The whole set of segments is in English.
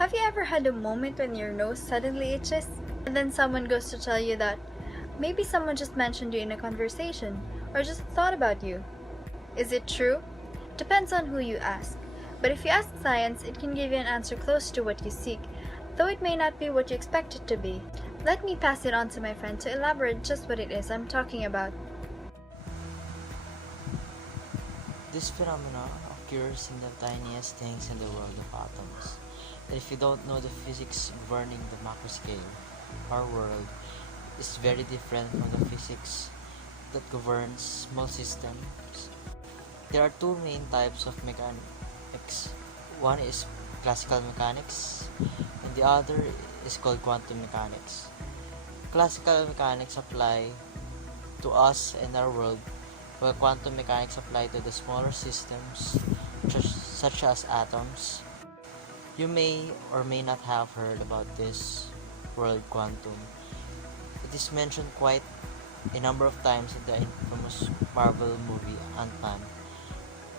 Have you ever had a moment when your nose suddenly itches, and then someone goes to tell you that maybe someone just mentioned you in a conversation, or just thought about you? Is it true? Depends on who you ask. But if you ask science, it can give you an answer close to what you seek, though it may not be what you expect it to be. Let me pass it on to my friend to elaborate just what it is I'm talking about. This phenomena occurs in the tiniest things in the world of atoms. And if you don't know the physics governing the macro scale, our world is very different from the physics that governs small systems. There are two main types of mechanics. One is classical mechanics, and the other is called quantum mechanics. Classical mechanics apply to us and our world, while quantum mechanics apply to the smaller systems, such as atoms. You may or may not have heard about this word quantum. It is mentioned quite a number of times in the infamous Marvel movie Ant-Man,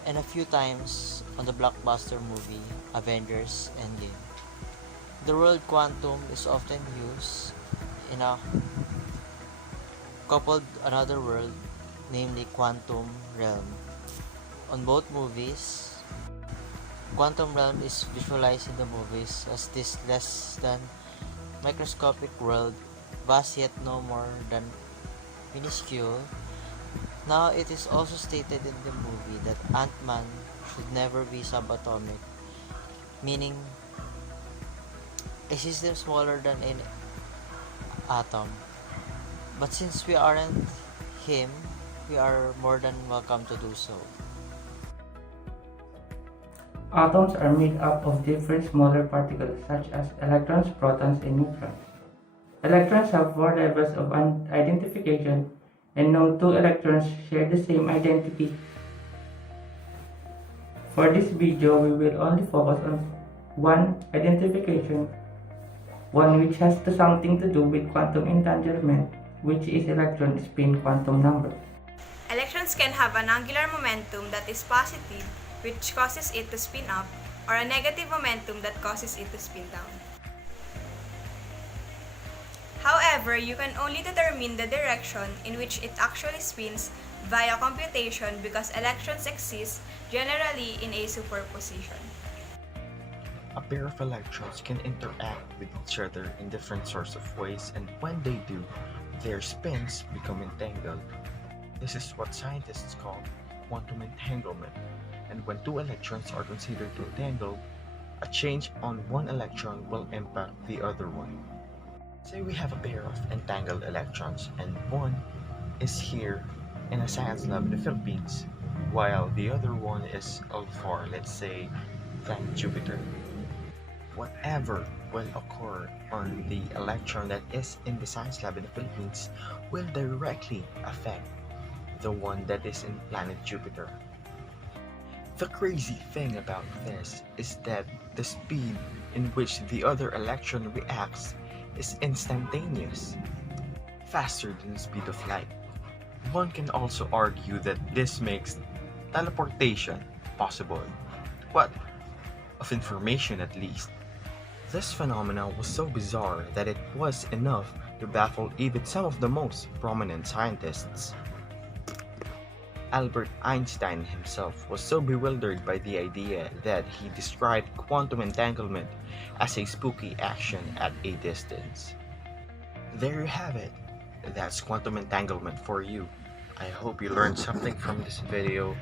and a few times on the blockbuster movie Avengers Endgame. The word quantum is often used in a coupled another word, namely quantum realm. On both movies, quantum realm is visualized in the movies as this less than microscopic world, vast yet no more than minuscule. Now it is also stated in the movie that Ant-Man should never be subatomic, meaning a system smaller than an atom. But since we aren't him, we are more than welcome to do so. Atoms are made up of different smaller particles such as electrons, protons, and neutrons. Electrons have four levels of identification, and no two electrons share the same identity. For this video, we will only focus on one identification, one which has something to do with quantum entanglement, which is electron spin quantum number. Electrons can have an angular momentum that is positive, which causes it to spin up, or a negative momentum that causes it to spin down. However, you can only determine the direction in which it actually spins via computation because electrons exist generally in a superposition. A pair of electrons can interact with each other in different sorts of ways, and when they do, their spins become entangled. This is what scientists call quantum entanglement, and when two electrons are considered entangled, a change on one electron will impact the other one. Say we have a pair of entangled electrons, and one is here in a science lab in the Philippines, while the other one is out for, let's say, planet Jupiter. Whatever will occur on the electron that is in the science lab in the Philippines will directly affect the one that is in planet Jupiter. The crazy thing about this is that the speed in which the other electron reacts is instantaneous, faster than the speed of light. One can also argue that this makes teleportation possible, but of information at least. This phenomenon was so bizarre that it was enough to baffle even some of the most prominent scientists. Albert Einstein himself was so bewildered by the idea that he described quantum entanglement as a spooky action at a distance. There you have it. That's quantum entanglement for you. I hope you learned something from this video.